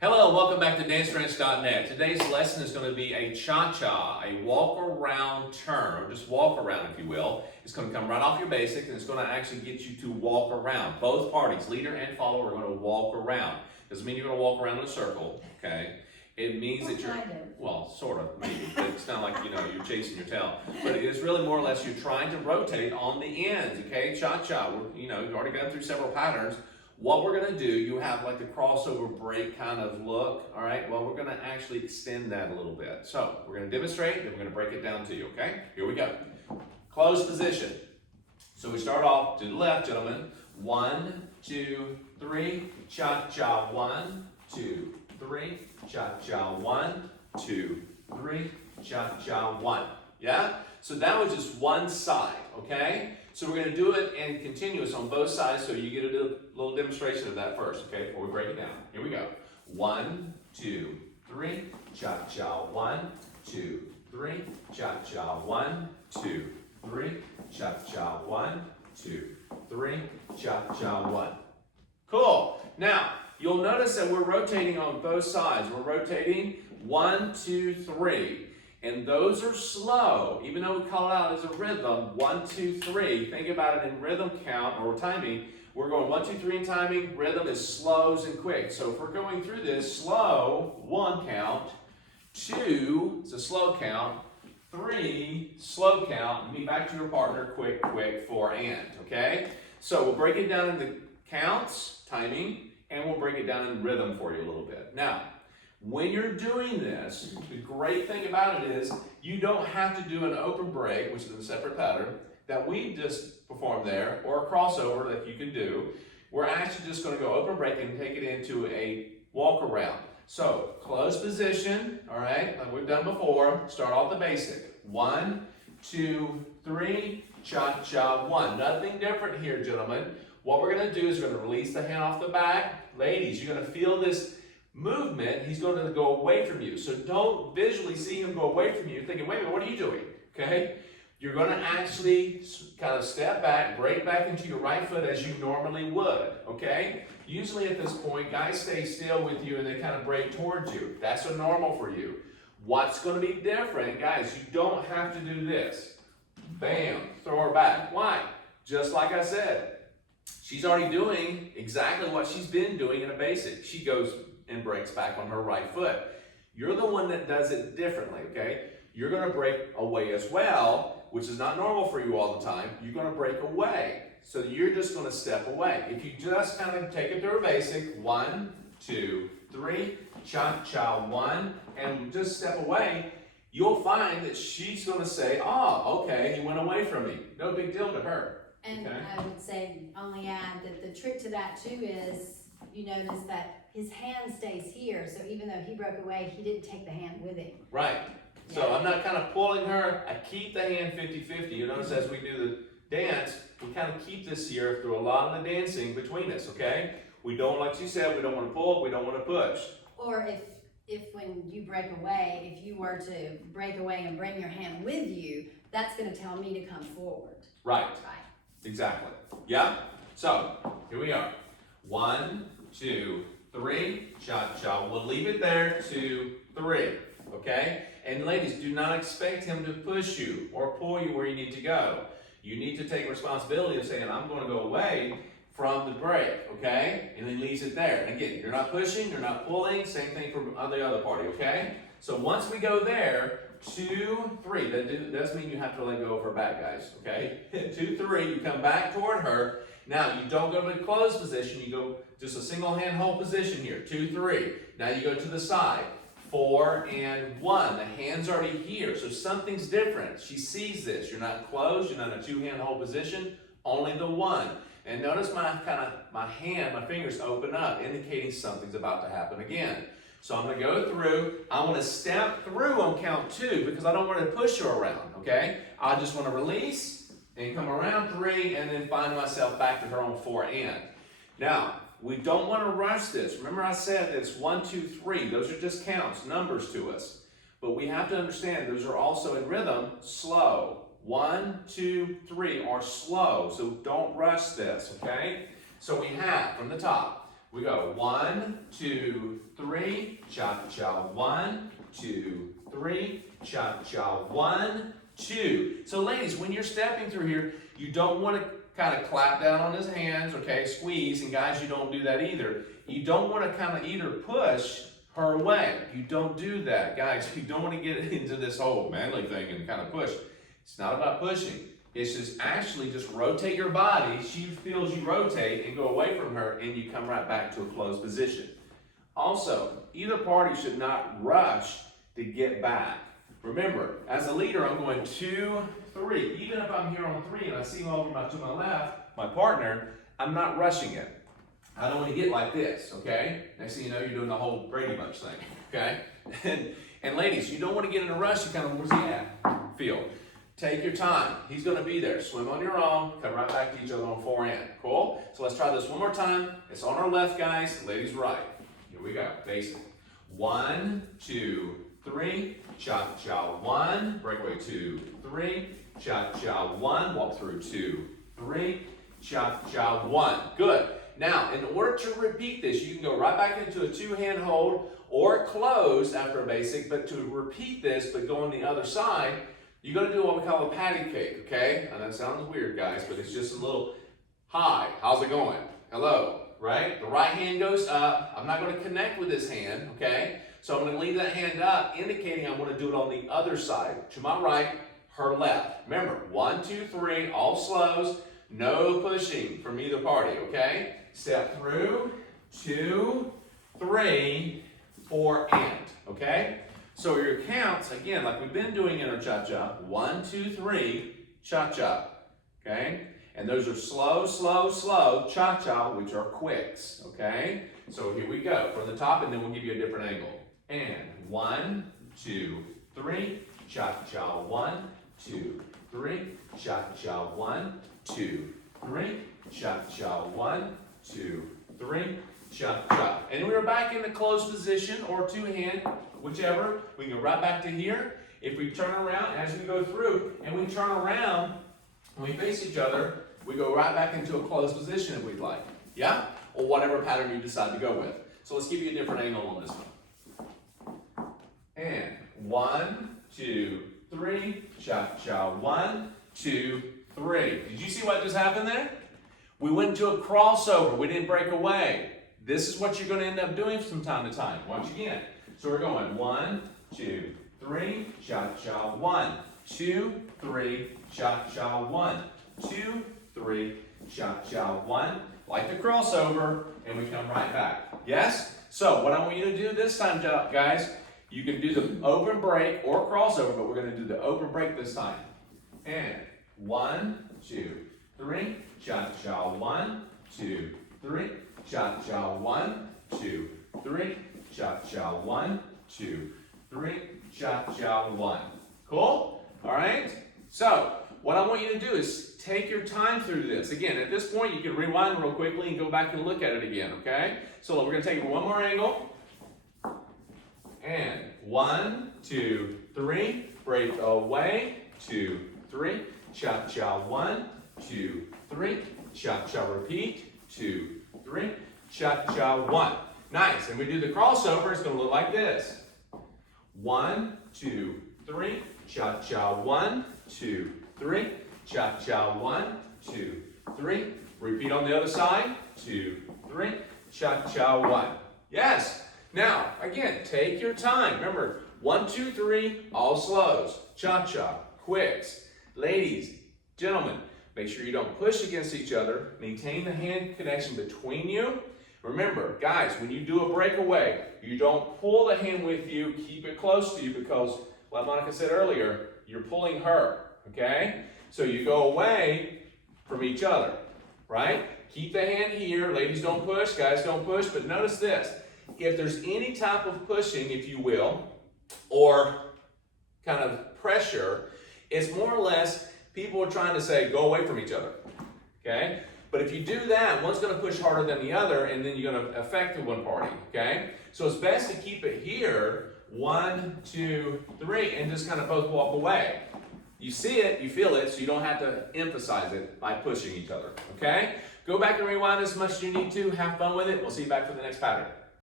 Hello, welcome back to DanceTrance.net. Today's lesson is going to be a cha-cha, a walk-around turn, or just walk around if you will. It's going to come right off your basic and it's going to actually get you to walk around. Both parties, leader and follower, are going to walk around. Doesn't mean you're going to walk around in a circle, okay? It means that you're, well, sort of, maybe, but it's not like, you're chasing your tail. But it is really more or less you're trying to rotate on the ends, okay? Cha-cha, you've already gone through several patterns. What we're going to do, you have like the crossover break kind of look, all right? Well, we're going to actually extend that a little bit. So we're going to demonstrate, then we're going to break it down to you, okay? Here we go. Closed position. So we start off to the left, gentlemen. 1, 2, 3, cha-cha. 1, 2, 3, cha-cha. 1, 2, 3, cha-cha. 1. Yeah? So that was just one side, okay? So we're going to do it in continuous on both sides, so you get a little demonstration of that first, okay, before we break it down. Here we go. 1, 2, 3, cha-cha. 1, 2, 3, cha-cha. 1, 2, 3, cha-cha. 1, 2, 3, cha-cha. 1. Cool. Now, you'll notice that we're rotating on both sides. We're rotating 1, 2, 3. And those are slow, even though we call it out as a rhythm, 1, 2, 3. Think about it in rhythm count or timing. We're going 1, 2, 3 in timing. Rhythm is slows and quick. So if we're going through this, slow, 1 count, 2, it's a slow count, 3, slow count, and be back to your partner, quick, quick, 4, and, okay? So we'll break it down into counts, timing, and we'll break it down in rhythm for you a little bit. Now, when you're doing this, the great thing about it is you don't have to do an open break, which is a separate pattern, that we just performed there, or a crossover that you can do. We're actually just going to go open break and take it into a walk around. So, closed position, all right, like we've done before. Start off the basic. 1, 2, 3, cha-cha, 1. Nothing different here, gentlemen. What we're going to do is we're going to release the hand off the back. Ladies, you're going to feel this movement, he's going to go away from you. So don't visually see him go away from you thinking, wait a minute, what are you doing? Okay? You're going to actually kind of step back, break back into your right foot as you normally would. Okay? Usually at this point, guys stay still with you and they kind of break towards you. That's a normal for you. What's going to be different, guys, you don't have to do this. Bam, throw her back. Why? Just like I said, she's already doing exactly what she's been doing in a basic. She goes and breaks back on her right foot. You're the one that does it differently, okay? You're going to break away as well, which is not normal for you all the time. You're going to break away. So you're just going to step away. If you just kind of take it to a basic, 1, 2, 3, cha-cha, 1, and just step away, you'll find that she's going to say, oh, okay, he went away from me. No big deal to her. And okay? I would say, only add that the trick to that too is, you notice that his hand stays here, so even though he broke away, he didn't take the hand with him. Right. So I'm not kind of pulling her, I keep the hand 50-50. You notice as we do the dance, we kind of keep this here through a lot of the dancing between us, okay? We don't, like you said, we don't want to pull, we don't want to push. Or if when you break away, if you were to break away and bring your hand with you, that's going to tell me to come forward. Right. Right. Exactly. Yeah? So, here we are. 1, 2, 3, cha-cha. We'll leave it there, 2, 3, okay? And ladies, do not expect him to push you or pull you where you need to go. You need to take responsibility of saying, I'm going to go away from the break, okay? And he leaves it there. And again, you're not pushing, you're not pulling, same thing for the other party, okay? So once we go there, 2, 3, that does mean you have to let go of her back, guys, okay? 2, 3, you come back toward her. Now, you don't go to the closed position, you go just a single hand hold position here, 2, 3. Now you go to the side, 4 and 1. The hand's already here, so something's different. She sees this. You're not closed, you're not in a 2-hand hold position, only the 1. And notice my fingers open up, indicating something's about to happen again. So I'm going to go through. I want to step through on count 2 because I don't want to push her around, okay? I just want to release and come around 3 and then find myself back to her on 4 and. Now, we don't want to rush this. Remember I said it's 1, 2, 3. Those are just counts, numbers to us. But we have to understand those are also in rhythm, slow. 1, 2, 3 are slow, so don't rush this, okay? So we have, from the top, We go 1, 2, 3, cha-cha, 1, 2, 3, cha-cha, 1, 2. So ladies, when you're stepping through here, you don't want to kind of clap down on his hands, okay, squeeze, and guys, you don't do that either. You don't want to kind of either push her away. You don't do that, guys. You don't want to get into this whole manly thing and kind of push. It's not about pushing. It's just actually just rotate your body. She feels you rotate and go away from her, and you come right back to a closed position. Also, either party should not rush to get back. Remember, as a leader, I'm going 2, 3. Even if I'm here on 3 and I see him over to my left, my partner, I'm not rushing it. I don't want to get like this, okay? Next thing you know, you're doing the whole Brady Bunch thing, okay? And ladies, you don't want to get in a rush. You kind of, where's he at? Feel. Take your time. He's going to be there. Swim on your own. Come right back to each other on 4 in. Cool? So let's try this one more time. It's on our left, guys. Ladies, right. Here we go. Basic. 1, 2, 3. Cha-cha, 1. Breakaway, 2, 3. Cha-cha, 1. Walk through, 2, 3. Cha-cha, 1. Good. Now, in order to repeat this, you can go right back into a 2-hand hold or closed after a basic, but to repeat this, but go on the other side, you're going to do what we call a patty cake, okay? I know it sounds weird, guys, but it's just a little, hi, how's it going? Hello, right? The right hand goes up. I'm not going to connect with this hand, okay? So I'm going to leave that hand up, indicating I want to do it on the other side. To my right, her left. Remember, 1, 2, 3, all slows, no pushing from either party, okay? Step through, 2, 3, 4, and, okay? So your counts, again, like we've been doing in our cha-cha, 1, 2, 3, cha-cha, okay? And those are slow, slow, slow, cha-cha, which are quicks, okay? So here we go, from the top, and then we'll give you a different angle. And 1, 2, 3, cha-cha, 1, 2, 3, cha-cha, 1, 2, 3, cha-cha, 1, 2, 3, cha-cha. And we're back in the closed position or 2-hand, whichever. We can go right back to here. If we turn around as we go through, and we turn around, when we face each other, we go right back into a closed position if we'd like. Yeah? Or whatever pattern you decide to go with. So let's give you a different angle on this one. And 1, 2, 3, cha-cha, 1, 2, 3. Did you see what just happened there? We went into a crossover. We didn't break away. This is what you're going to end up doing from time to time. Watch again. So we're going 1, 2, 3, cha-cha, 1, 2, 3, cha-cha, 1, 2, 3, cha-cha, 1. Like the crossover, and we come right back. Yes? So what I want you to do this time, guys, you can do the open break or crossover, but we're going to do the open break this time. And 1, 2, 3, cha-cha, 1, 2, 3, cha-cha, 1, 2, 3, cha-cha, 1, 2, 3, cha-cha, 1. Cool? All right? So, what I want you to do is take your time through this. Again, at this point, you can rewind real quickly and go back and look at it again, okay? So, we're going to take one more angle. And 1, 2, 3, break away, 2, 3, cha-cha, 1, 2, 3, cha-cha, repeat, 2, 3, cha-cha, 1. Nice, and we do the crossover, it's going to look like this. 1, 2, 3, cha-cha, 1, 2, 3, cha-cha, 1, 2, 3. Repeat on the other side, 2, 3, cha-cha, 1. Yes. Now, again, take your time. Remember, 1, 2, 3, all slows. Cha-cha, quicks. Ladies, gentlemen, make sure you don't push against each other. Maintain the hand connection between you. Remember, guys, when you do a breakaway, you don't pull the hand with you. Keep it close to you because, like Monica said earlier, you're pulling her, okay? So you go away from each other, right? Keep the hand here. Ladies, don't push. Guys, don't push. But notice this. If there's any type of pushing, if you will, or kind of pressure, it's more or less people are trying to say, go away from each other, okay? But if you do that, one's going to push harder than the other, and then you're going to affect the one party, okay? So it's best to keep it here, 1, 2, 3, and just kind of both walk away. You see it, you feel it, so you don't have to emphasize it by pushing each other, okay? Go back and rewind as much as you need to. Have fun with it. We'll see you back for the next pattern.